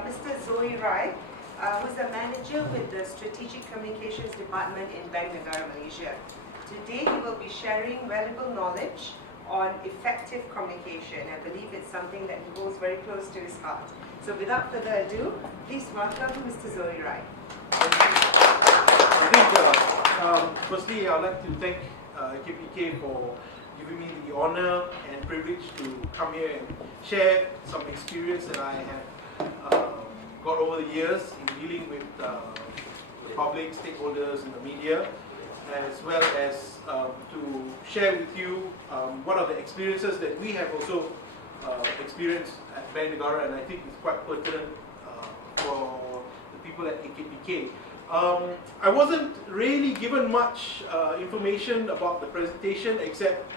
Mr. Zoe Rai, who's a manager with the Strategic Communications Department in Bank Negara, Malaysia. Today he will be sharing valuable knowledge on effective communication. I believe it's something that he holds very close to his heart. So without further ado, please welcome Mr. Zoe Rai. I think, firstly, I'd like to thank KPK for giving me the honor and privilege to come here and share some experience that I have got over the years in dealing with the public, stakeholders, and the media, as well as to share with you what are the experiences that we have also experienced at Bank Negara, and I think it's quite pertinent for the people at AKPK. I wasn't really given much information about the presentation, except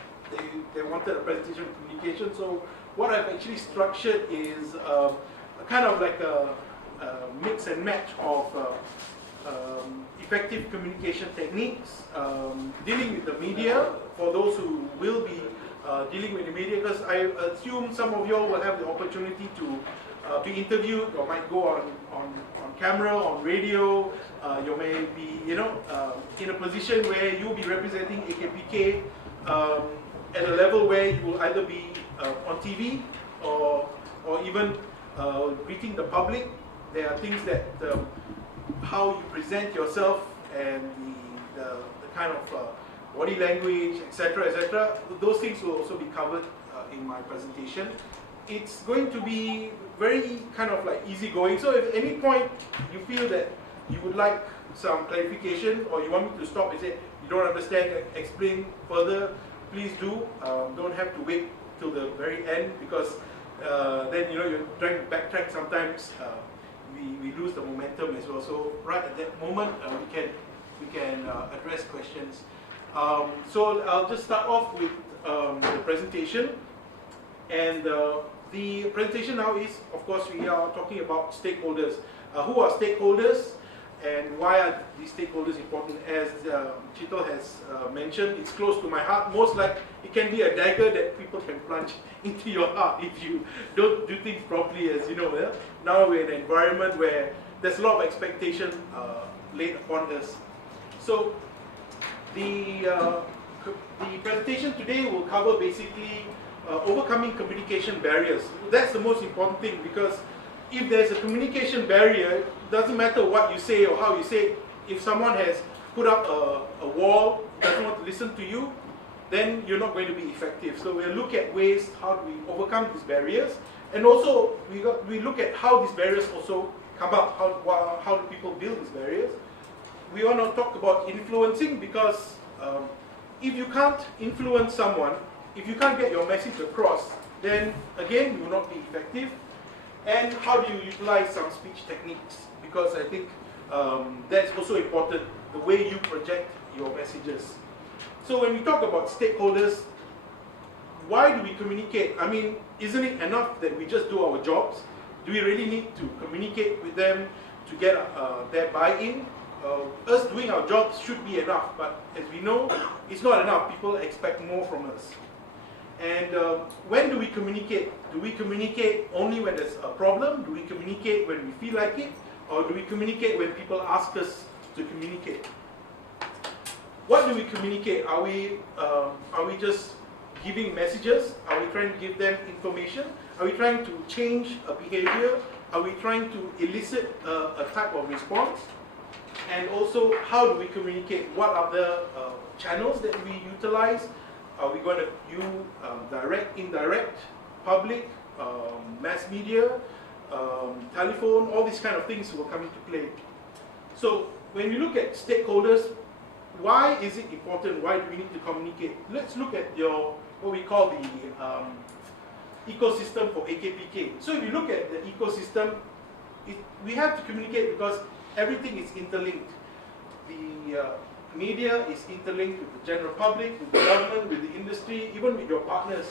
they wanted a presentation communication. So what I've actually structured is a kind of like a mix and match of effective communication techniques, dealing with the media, for those who will be dealing with the media, because I assume some of you all will have the opportunity to be interviewed, or might go on camera, on radio. You may be, in a position where you'll be representing AKPK at a level where you will either be on TV or even greeting the public. There are things that how you present yourself and the kind of body language, etc., those things will also be covered in my presentation. It's going to be very kind of like easygoing. So if at any point you feel that you would like some clarification, or you want me to stop and say you don't understand, explain further, please do. Don't have to wait till the very end, because then you're trying to backtrack. Sometimes we lose the momentum as well. So right at that moment we can address questions. So I'll just start off with the presentation, and the presentation now is, of course, we are talking about stakeholders. Who are stakeholders, and why are these stakeholders important? As Chital has mentioned, it's close to my heart. Most like it can be a dagger that people can plunge into your heart if you don't do things properly. As you know, now we're in an environment where there's a lot of expectation laid upon us. So the presentation today will cover basically overcoming communication barriers. That's the most important thing, because if there's a communication barrier, it doesn't matter what you say or how you say it. If someone has put up a wall, doesn't want to listen to you, then you're not going to be effective. So we'll look at ways how do we overcome these barriers, and also we look at how these barriers also come up. How do people build these barriers? We want to talk about influencing, because if you can't influence someone, if you can't get your message across, then again you will not be effective. And how do you utilize some speech techniques? Because I think that's also important, the way you project your messages. So when we talk about stakeholders, why do we communicate? I mean, isn't it enough that we just do our jobs? Do we really need to communicate with them to get their buy-in? Us doing our jobs should be enough, but as we know, it's not enough. People expect more from us. And when do we communicate? Do we communicate only when there's a problem? Do we communicate when we feel like it? Or do we communicate when people ask us to communicate? What do we communicate? Are we just giving messages? Are we trying to give them information? Are we trying to change a behavior? Are we trying to elicit a type of response? And also, how do we communicate? What are the channels that we utilize? Are we going to use direct, indirect, public, mass media, telephone? All these kind of things will come into play. So when we look at stakeholders, why is it important? Why do we need to communicate? Let's look at what we call the ecosystem for AKPK. So if you look at the ecosystem, we have to communicate because everything is interlinked. The media is interlinked with the general public, with the government, with the industry, even with your partners.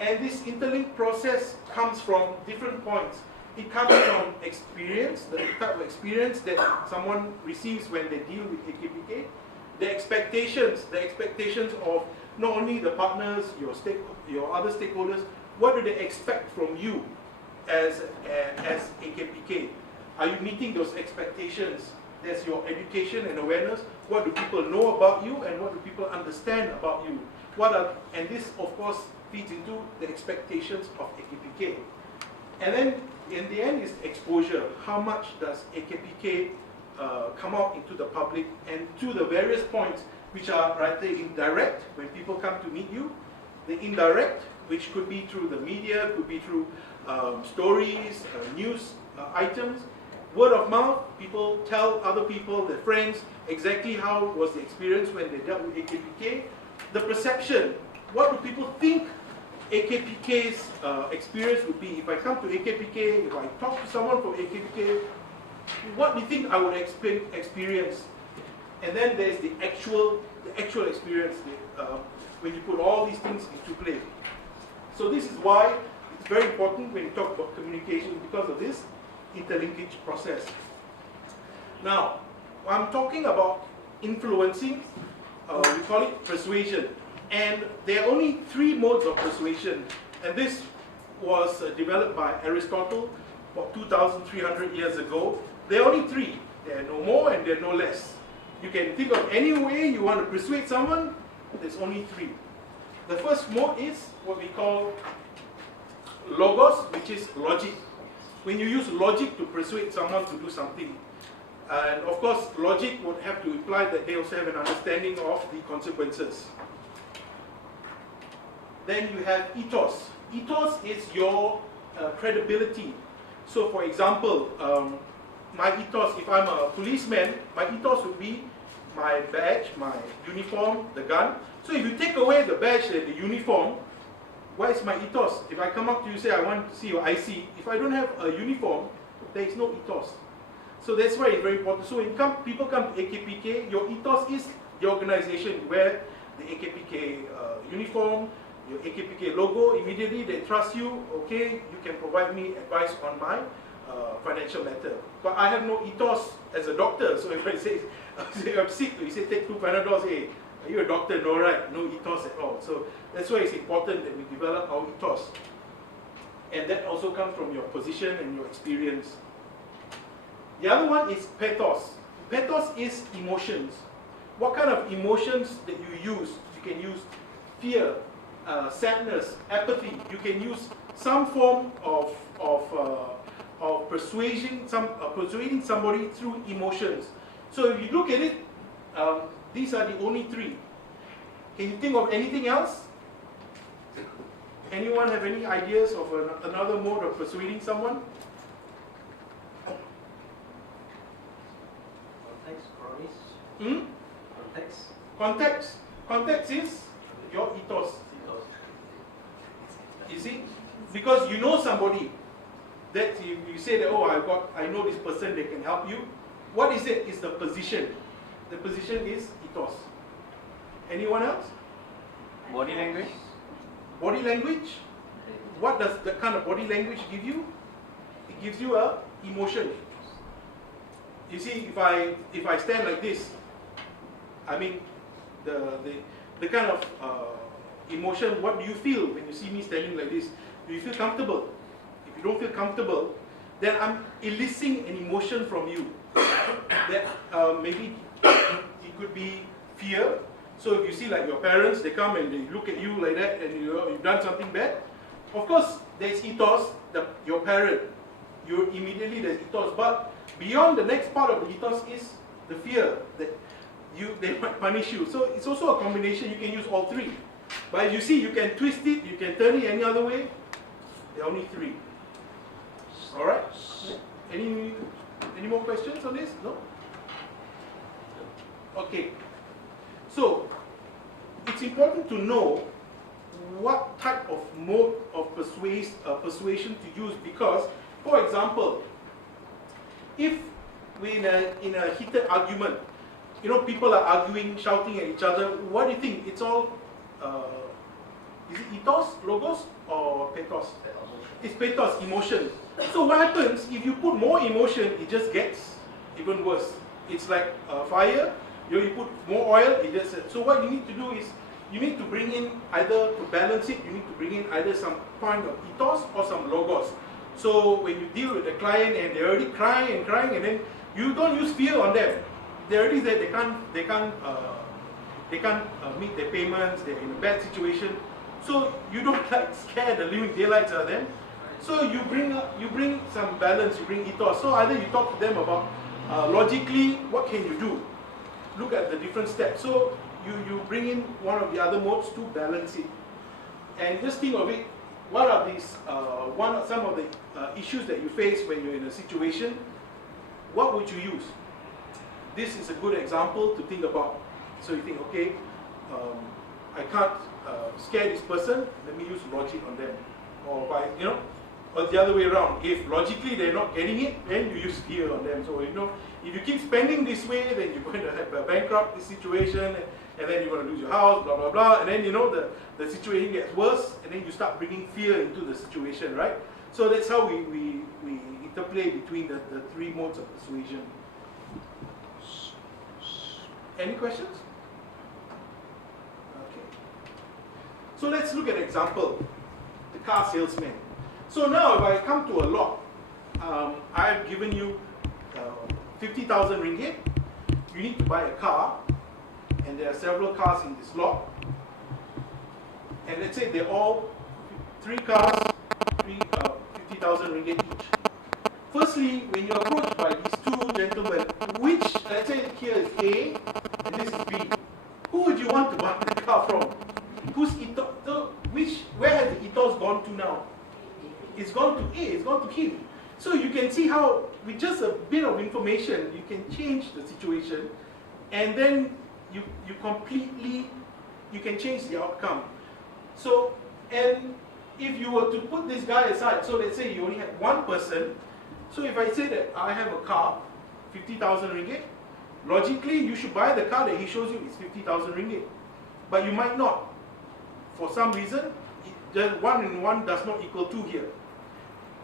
And this interlinked process comes from different points. It comes from experience, the type of experience that someone receives when they deal with AKPK, the expectations of not only the partners, your other stakeholders, what do they expect from you as AKPK? Are you meeting those expectations? There's your education and awareness. What do people know about you, and what do people understand about you? And this, of course, feeds into the expectations of AKPK. And then, in the end, is exposure. How much does AKPK come out into the public, and to the various points, which are right there indirect, when people come to meet you. The indirect, which could be through the media, could be through stories, news items. Word of mouth, people tell other people, their friends, exactly how was the experience when they dealt with AKPK. The perception, what do people think AKPK's experience would be? If I come to AKPK, if I talk to someone from AKPK, what do you think I would experience? And then there's the actual experience when you put all these things into play. So this is why it's very important when you talk about communication, because of this interlinkage process. Now, I'm talking about influencing, we call it persuasion. And there are only 3 modes of persuasion. And this was developed by Aristotle about 2,300 years ago. There are only 3. There are no more and there are no less. You can think of any way you want to persuade someone, there's only 3. The first mode is what we call logos, which is logic. When you use logic to persuade someone to do something. And of course, logic would have to imply that they also have an understanding of the consequences. Then you have ethos. Ethos is your credibility. So for example, my ethos, if I'm a policeman, my ethos would be my badge, my uniform, the gun. So if you take away the badge and the uniform, what is my ethos? If I come up to you and say, I want to see your IC, if I don't have a uniform, there is no ethos. So that's why it's very important. So when people come to AKPK, your ethos is the organization. You wear the AKPK uniform, your AKPK logo, immediately they trust you. Okay, you can provide me advice on my financial matter. But I have no ethos as a doctor. So if I say I'm sick, you say take 2 Panadols, hey, are you a doctor? No, right? No ethos at all. So that's why it's important that we develop our ethos. And that also comes from your position and your experience. The other one is pathos. Pathos is emotions. What kind of emotions that you use? You can use fear, sadness, apathy. You can use some form of persuading somebody through emotions. So if you look at it, these are the only 3. Can you think of anything else? Anyone have any ideas of another mode of persuading someone? Context, promise. Context. Context. Context is your ethos. You see? Because you know somebody. That you say that, oh, I know this person, they can help you. What is it? It's the position. The position is ethos. Anyone else? Body language. Body language. What does that kind of body language give you? It gives you a emotion. You see, if I stand like this, I mean, the kind of emotion. What do you feel when you see me standing like this? Do you feel comfortable? If you don't feel comfortable, then I'm eliciting an emotion from you. That maybe it could be fear. So if you see like your parents, they come and they look at you like that, and you've done something bad. Of course, there's ethos. Your parent, you immediately there's ethos. But beyond the next part of the ethos is the fear that they might punish you. So it's also a combination. You can use all 3. But as you see, you can twist it, you can turn it any other way. There are only 3. All right. Any more questions on this? No. Okay. So it's important to know what type of mode of persuasion to use, because, for example, if we're in a heated argument, people are arguing, shouting at each other, what do you think? It's all, is it ethos, logos, or pathos? It's pathos, emotion. So what happens, if you put more emotion, it just gets even worse. It's like fire, you put more oil, it just... So what you need to do is, you need to bring in, either to balance it, you need to bring in either some point of ethos or some logos. So when you deal with the client and they're already crying, and then you don't use fear on them. They're already there, they can't meet their payments, they're in a bad situation. So you don't like scare the living daylights out of them. So you bring some balance, you bring ethos. So either you talk to them about logically, what can you do? Look at the different steps. So you bring in one of the other modes to balance it. And just think of it, what are these, some of the issues that you face when you're in a situation? What would you use? This is a good example to think about. So you think, okay, I can't scare this person, let me use logic on them. Or or the other way around. If logically they're not getting it, then you use fear on them. So if you keep spending this way, then you're going to have a bankrupt situation, and then you're going to lose your house, blah, blah, blah. And then, the situation gets worse, and then you start bringing fear into the situation, right? So that's how we interplay between the three modes of persuasion. Any questions? Okay. So let's look at an example. The car salesman. So now if I come to a lot, I've given you 50,000 ringgit. You need to buy a car, and there are several cars in this lot. And let's say they're all 3 cars, 50,000 ringgit each. Firstly, when you're approached by these 2 gentlemen, which, let's say here is A, and this is B, who would you want to buy the car from? Whose ethos, where has the ethos gone to now? It's gone to A, it's gone to him. So you can see how, with just a bit of information, you can change the situation, and then you can change the outcome. So, and if you were to put this guy aside, so let's say you only had one person, so if I say that I have a car, 50,000 ringgit, logically you should buy the car that he shows you is 50,000 ringgit. But you might not. For some reason, 1 and 1 does not equal 2 here.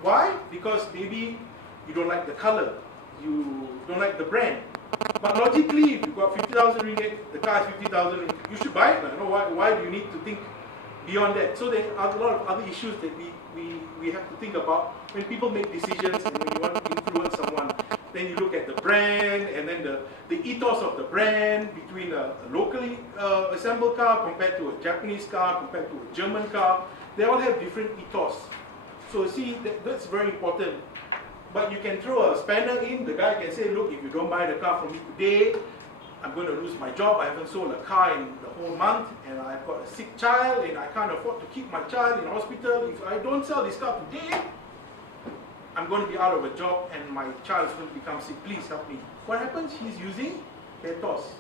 Why? Because maybe you don't like the color, you don't like the brand. But logically, if you've got 50,000 ringgit, the car is 50,000 ringgit, you should buy it. Why do you need to think beyond that? So there are a lot of other issues that we have to think about when people make decisions and when you want to influence someone. Then you look at the brand, and then the ethos of the brand between a locally assembled car compared to a Japanese car, compared to a German car. They all have different ethos. So see, that's very important. But you can throw a spanner in. The guy can say, look, if you don't buy the car from me today, I'm going to lose my job. I haven't sold a car in the whole month, and I've got a sick child, and I can't afford to keep my child in hospital. If I don't sell this car today, I'm going to be out of a job, and my child is going to become sick. Please help me. What happens? He's using ethos.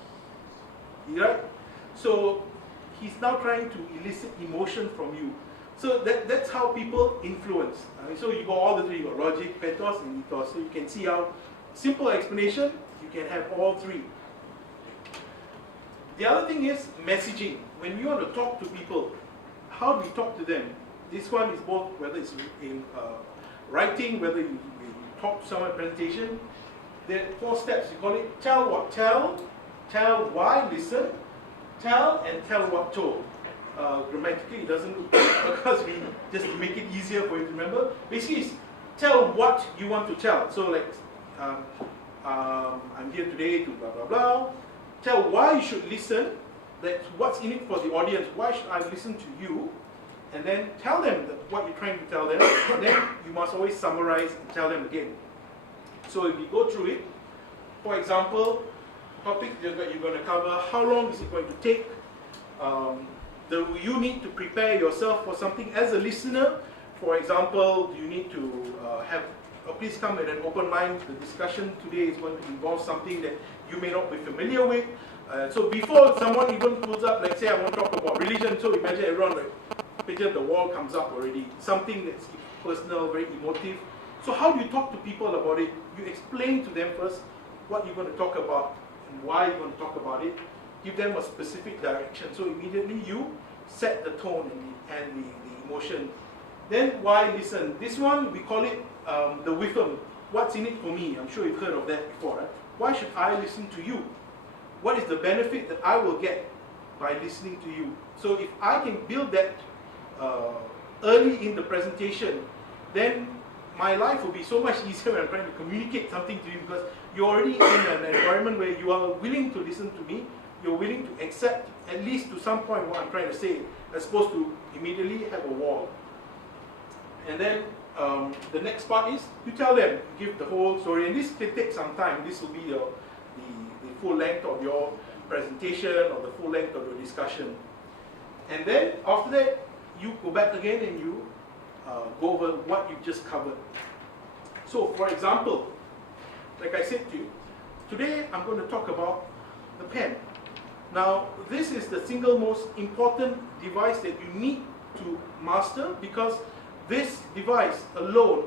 Right? So he's now trying to elicit emotion from you. So that's how people influence. So you got all the 3, you got logic, pathos, and ethos. So you can see how, simple explanation, you can have all 3. The other thing is messaging. When we want to talk to people, how do we talk to them? This one is both, whether it's in writing, whether you talk to someone in presentation. There are 4 steps. You call it tell what? Tell why, listen, tell, and tell what told. Grammatically, it doesn't look good because we just make it easier for you to remember. Basically, it's tell what you want to tell. So, like, I'm here today to blah blah blah. Tell why you should listen. That's what's in it for the audience. Why should I listen to you? And then tell them what you're trying to tell them. And then you must always summarize and tell them again. So if we go through it, for example, topic that you're going to cover, how long is it going to take? You need to prepare yourself for something as a listener. For example, you need to please come with an open mind. The discussion today is going to involve something that you may not be familiar with. So before someone even pulls up, like say I want to talk about religion, so imagine everyone, like, picture the wall comes up already. Something that's personal, very emotive. So how do you talk to people about it? You explain to them first what you're going to talk about and why you're going to talk about it. Give them a specific direction. So immediately you set the tone and the emotion. Then why listen? This one, we call it the wisdom. What's in it for me? I'm sure you've heard of that before. Right? Why should I listen to you? What is the benefit that I will get by listening to you? So if I can build that early in the presentation, then my life will be so much easier when I'm trying to communicate something to you, because you're already in an environment where you are willing to listen to me, you're willing to accept at least to some point what I'm trying to say, as opposed to immediately have a wall. And then the next part is you tell them, give the whole story, and this can take some time. This will be the full length of your presentation or the full length of your discussion. And then after that, you go back again and you go over what you've just covered. So for example, like I said to you, today I'm going to talk about the pen. Now, this is the single most important device that you need to master, because this device alone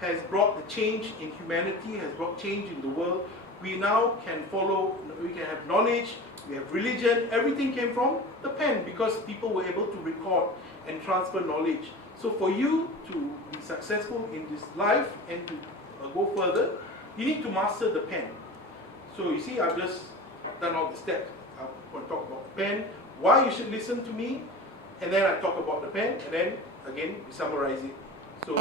has brought the change in humanity, has brought change in the world. We now can follow, we can have knowledge, we have religion, everything came from the pen, because people were able to record and transfer knowledge. So for you to be successful in this life and to go further, you need to master the pen. So you see, I've just done all the steps. I'm going to talk about the pen, why you should listen to me, and then I talk about the pen, and then again we summarize it. So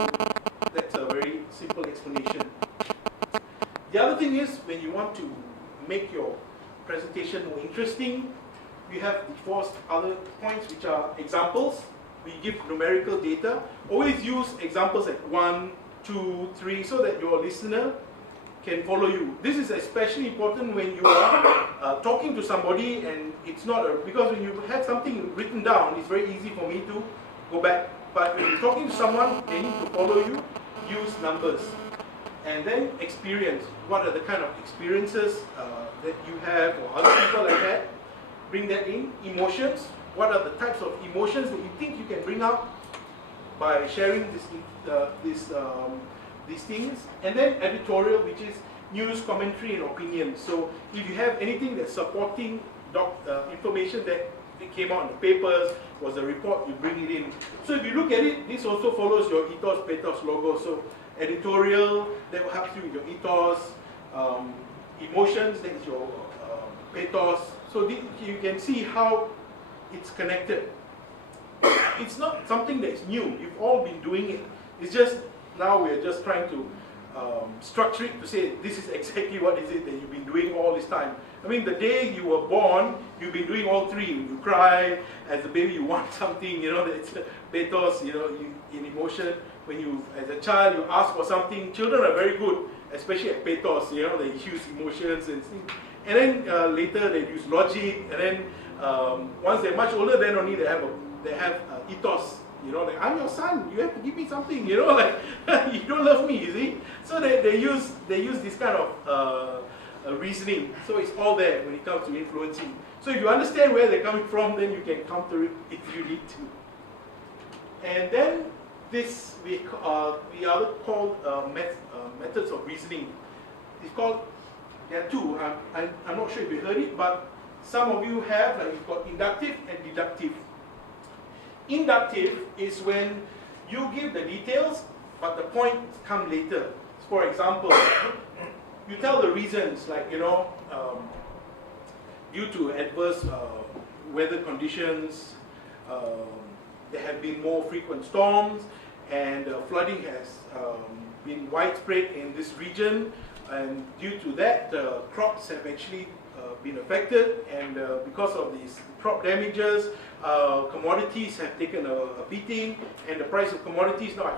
that's a very simple explanation. The other thing is, when you want to make your presentation more interesting, we have the four other points, which are examples. We give numerical data. Always use examples like 1, 2, 3, so that your listener can follow you. This is especially important when you are talking to somebody, and it's not because when you have something written down, it's very easy for me to go back. But when you're talking to someone, they need to follow you. Use numbers. And then experience. What are the kind of experiences that you have, or other people like that? Bring that in. Emotions. What are the types of emotions that you think you can bring out by sharing these things? And then editorial, which is news, commentary, and opinion. So if you have anything that's supporting information that came out in the papers, was a report, you bring it in. So if you look at it, this also follows your ethos, pathos logo. So editorial, that will help you with your ethos. Emotions, that is your pathos. So you can see how it's connected. It's not something that's new. You've all been doing it. It's just now we're just trying to structure it to say this is exactly what is it that you've been doing all this time. I mean, the day you were born, you've been doing all three. You cry as a baby, you want something, you know, it's pathos, you know, in emotion. When you, as a child, you ask for something. Children are very good, especially at pathos, you know, they use emotions and things. And then later they use logic, and then once they're much older, then only they have ethos. You know, like, I'm your son, you have to give me something, you know, like, you don't love me, you see. So they use this kind of reasoning. So it's all there when it comes to influencing. So if you understand where they're coming from, then you can counter it if you need to. And then this we are called methods of reasoning. It's called, there are two. I'm not sure if you heard it, but some of you have, like, you've got inductive and deductive. Inductive is when you give the details, but the points come later. For example, you tell the reasons, like, you know, due to adverse weather conditions, there have been more frequent storms, and flooding has been widespread in this region, and due to that, crops have actually been affected, and because of these crop damages, commodities have taken a beating, and the price of commodities now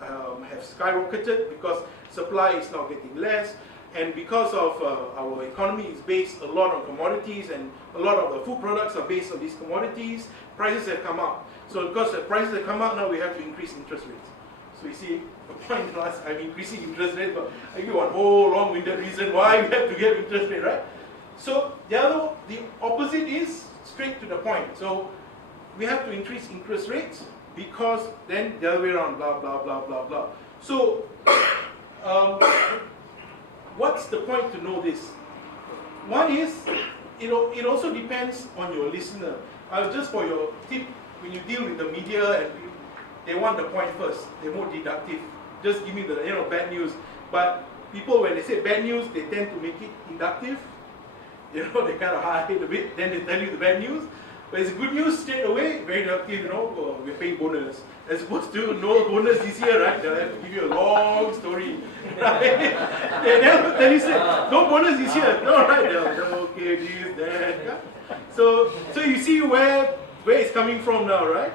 have skyrocketed because supply is now getting less, and because of our economy is based a lot on commodities, and a lot of the food products are based on these commodities, prices have come up. So because the prices have come up, now we have to increase interest rates. So you see, the point was, I'm increasing interest rates, but I give one whole long-winded reason why we have to get interest rate, right? So the opposite is straight to the point. So we have to increase interest rates because then the other way around, blah, blah, blah, blah, blah. So what's the point to know this? One is, it also depends on your listener. Just for your tip, when you deal with the media, and they want the point first, they're more deductive. Just give me the bad news. But people, when they say bad news, they tend to make it inductive. They kind of hide a bit, then they tell you the bad news. But it's good news straight away, very deductive, we're paying bonus. As opposed to no bonus this year, right? They'll have to give you a long story. Right? They'll tell you, no bonus this year. No, right? They'll okay, this, that. Yeah? So you see where it's coming from now, right?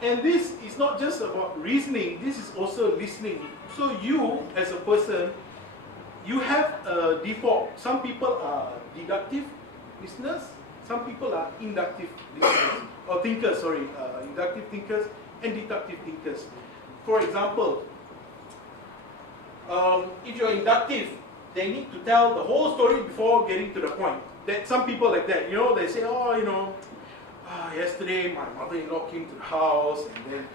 And this is not just about reasoning, this is also listening. So you, as a person, you have a default. Some people are deductive listeners, some people are inductive listeners, or thinkers, inductive thinkers and deductive thinkers. For example, if you're inductive, they need to tell the whole story before getting to the point. That some people like that, they say, yesterday my mother-in-law came to the house and then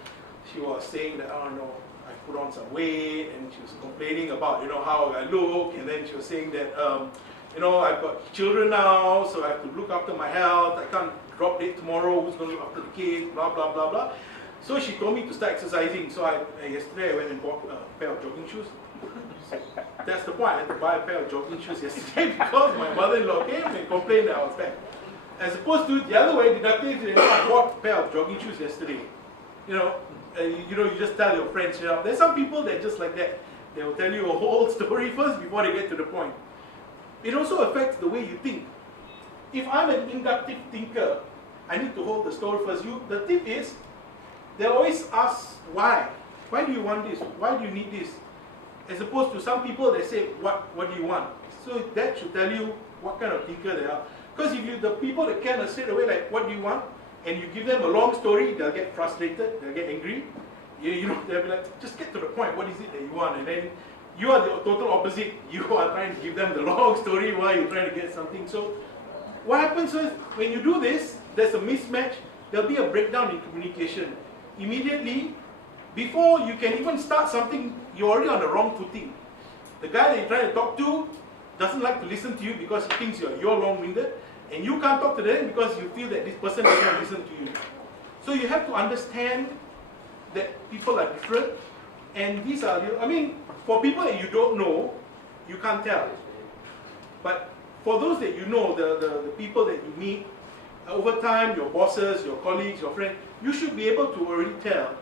she was saying that, I put on some weight, and she was complaining about, how I look, and then she was saying that, I've got children now, so I have to look after my health, I can't drop dead tomorrow, who's going to look after the kids, blah, blah, blah, blah. So she told me to start exercising, so yesterday I went and bought a pair of jogging shoes. That's the point, I had to buy a pair of jogging shoes yesterday because my mother-in-law came and complained that I was fat. As opposed to the other way, deductive, I bought a pair of jogging shoes yesterday. You just tell your friends, There's some people that just like that. They will tell you a whole story first before they get to the point. It also affects the way you think. If I'm an inductive thinker, I need to hold the story first. The tip is, they always ask why. Why do you want this? Why do you need this? As opposed to some people, they say, what do you want? So that should tell you what kind of thinker they are. Because if the people that can straight away, like, what do you want? And you give them a long story, they'll get frustrated, they'll get angry. They'll be like, just get to the point, what is it that you want? And then you are the total opposite. You are trying to give them the long story while you're trying to get something. So what happens is, when you do this, there's a mismatch, there'll be a breakdown in communication. Immediately, before you can even start something, you're already on the wrong footing. The guy that you're trying to talk to doesn't like to listen to you because he thinks you're long-winded, and you can't talk to them because you feel that this person doesn't listen to you. So you have to understand that people are different, and these are, for people that you don't know, you can't tell. But for those that you know, the people that you meet, over time, your bosses, your colleagues, your friends, you should be able to already tell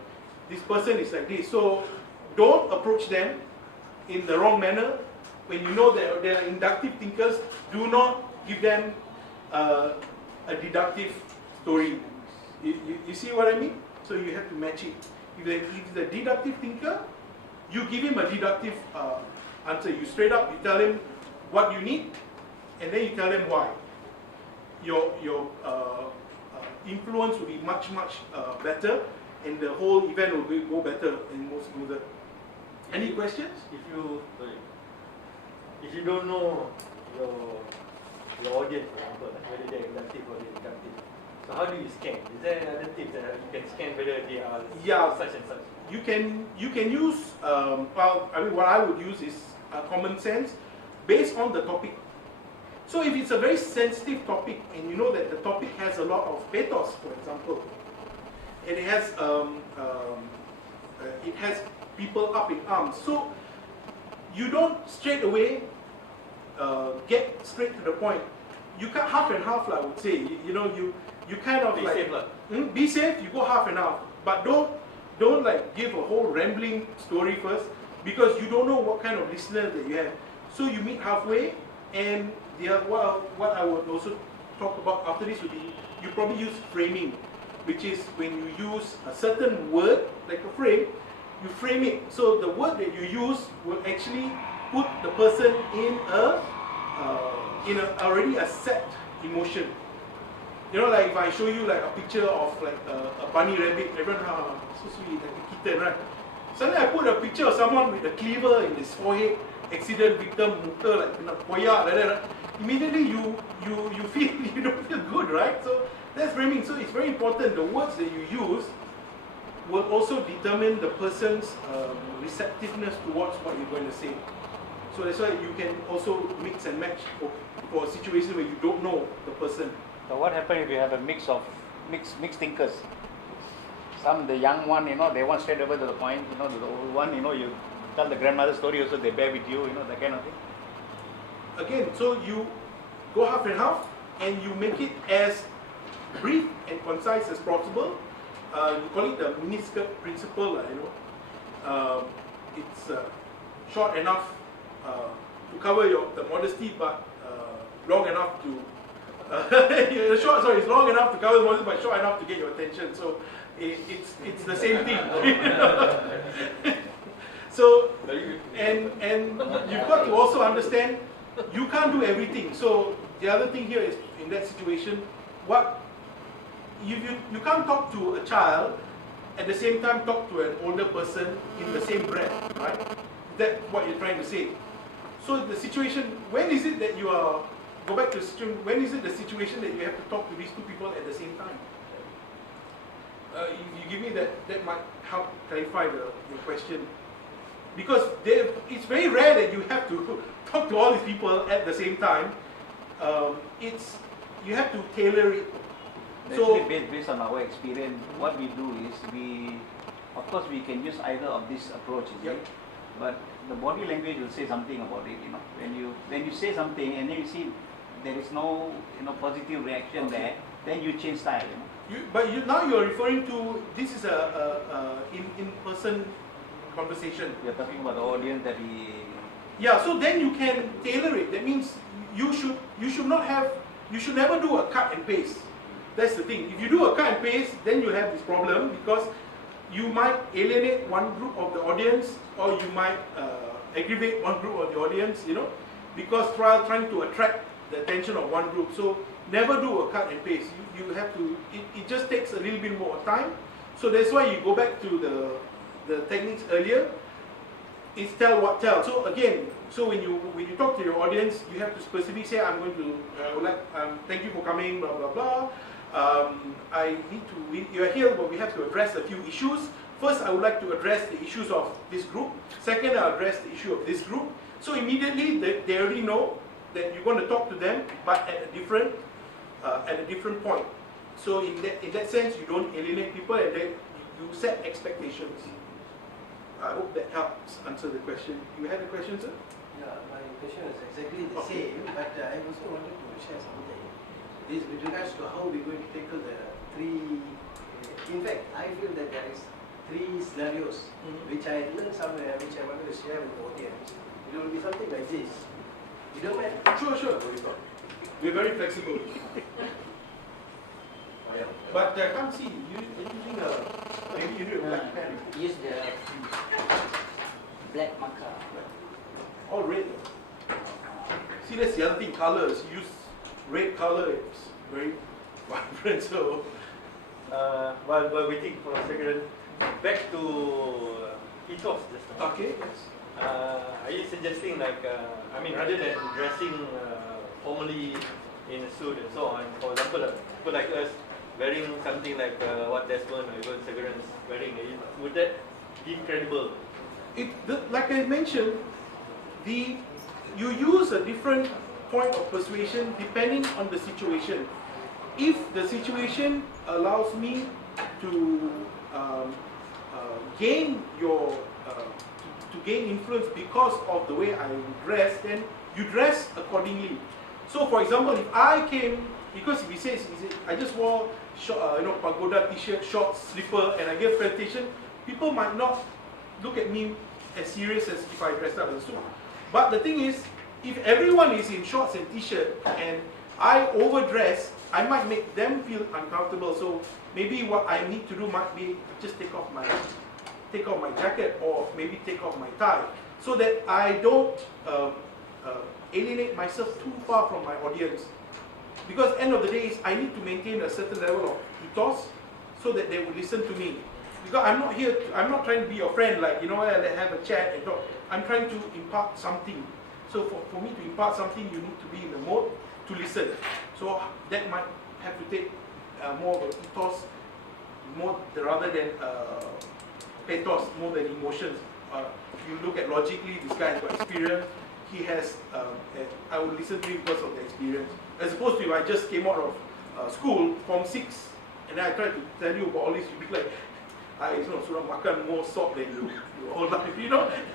this person is like this. So don't approach them in the wrong manner. When you know that they are inductive thinkers, do not give them a deductive story. You see what I mean? So you have to match it. If he's a deductive thinker, you give him a deductive answer. You straight up, you tell him what you need, and then you tell him why. Your influence will be much, much better, and the whole event will go better and more smoother. Any questions? If you don't know your audience, for example, whether they're inductive or they're deductive, so how do you scan? Is there another tip that you can scan whether they are such and such? You can use what I would use is common sense based on the topic. So if it's a very sensitive topic and you know that the topic has a lot of pathos, for example, and it has people up in arms, so you don't straight away get straight to the point. You cut half and half, I would say. You kind of be safe, be safe. You go half and half, but don't like give a whole rambling story first, because you don't know what kind of listener that you have. So you meet halfway, and what I would also talk about after this would be, you probably use framing, which is when you use a certain word like a frame, you frame it. So the word that you use will actually put the person in already a set emotion. Like if I show you like a picture of like a bunny rabbit, everyone, so sweet, like a kitten, right? Suddenly I put a picture of someone with a cleaver in his forehead, accident victim, muka like koyak like that. Right? Immediately you feel you don't feel good, right? So that's framing. So it's very important. The words that you use will also determine the person's receptiveness towards what you're going to say. So that's why you can also mix and match for a situation where you don't know the person. So what happens if you have a mixed thinkers? The young one, they want straight over to the point. The old one, you tell the grandmother story also, they bear with you, that kind of thing. Again, so you go half and half, and you make it as brief and concise as possible. You call it the miniskirt principle, it's short enough to cover the modesty, but long enough to it's long enough to cover the modesty, but short enough to get your attention. So it's the same thing. So and you've got to also understand you can't do everything. So the other thing here is, in that situation, you can't talk to a child at the same time talk to an older person in the same breath, right? That's what you're trying to say. So the situation, when is it that you are, go back to the situation, when is it the situation that you have to talk to these two people at the same time? If you give me that might help clarify your question. Because it's very rare that you have to talk to all these people at the same time. You have to tailor it. Actually, based on our experience, what we do is of course, we can use either of these approaches, yep. Right? But the body language will say something about it. When you say something and then you see there is no positive reaction there, then you change style. Now you're referring to this is a in-person conversation. You're talking about the audience that we. Yeah, so then you can tailor it. That means you should never do a cut and paste. That's the thing. If you do a cut and paste, then you have this problem because you might alienate one group of the audience, or you might aggravate one group of the audience, because trying to attract the attention of one group. So never do a cut and paste. You have to. It just takes a little bit more time. So that's why you go back to the techniques earlier. It's tell what tell. So again, when you talk to your audience, you have to specifically say, I'm going to thank you for coming, blah blah blah. You're here, but we have to address a few issues. First, I would like to address the issues of this group. Second, I'll address the issue of this group. So immediately, they already know that you're going to talk to them, but at a different point. So in that sense, you don't alienate people, and then you set expectations. I hope that helps answer the question. You had a question, sir? Yeah, my question is exactly the same, but I also wanted to share something. This with regards to how we're going to tackle the three. In fact, I feel that there is three scenarios which I learned somewhere, which I wanted to share with the audience. It will be something like this. You don't mind? Sure. We're very flexible. But I can't see. Using maybe you do a black pen. Use the black marker. All red. See, that's the other thing. Colors. Use red color. It's very vibrant. So, while waiting for a second, back to ethos just now. Okay. Yes. Are you suggesting rather than dressing formally in a suit and so on, for example, people like us wearing something like what Desmond or even Severan's wearing, would that be credible? Like I mentioned, you use a different point of persuasion depending on the situation. If the situation allows me to gain gain influence because of the way I dress, then you dress accordingly. So, for example, if I came, because if he says, I just wore pagoda t-shirt, shorts, slipper, and I give presentation, people might not look at me as serious as if I dressed up in a suit. But the thing is, if everyone is in shorts and t-shirt and I overdress, I might make them feel uncomfortable. So maybe what I need to do might be just take off my jacket, or maybe take off my tie, so that I don't alienate myself too far from my audience. Because end of the day, I need to maintain a certain level of ethos so that they will listen to me. Because I'm not trying to be your friend, like, let's have a chat and talk. I'm trying to impart something. So for me to impart something, you need to be in the mode to listen. So that might have to take more of an ethos, rather than pathos, more than emotions. You look at logically, this guy has got experience. He has, I will listen to him because of the experience. As opposed to if I just came out of school, Form 6, and then I tried to tell you about all this, you'd be like, surah makan more salt than you all life,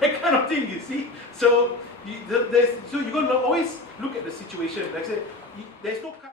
that kind of thing, you see. So you're going to always look at the situation. Like I said, there's no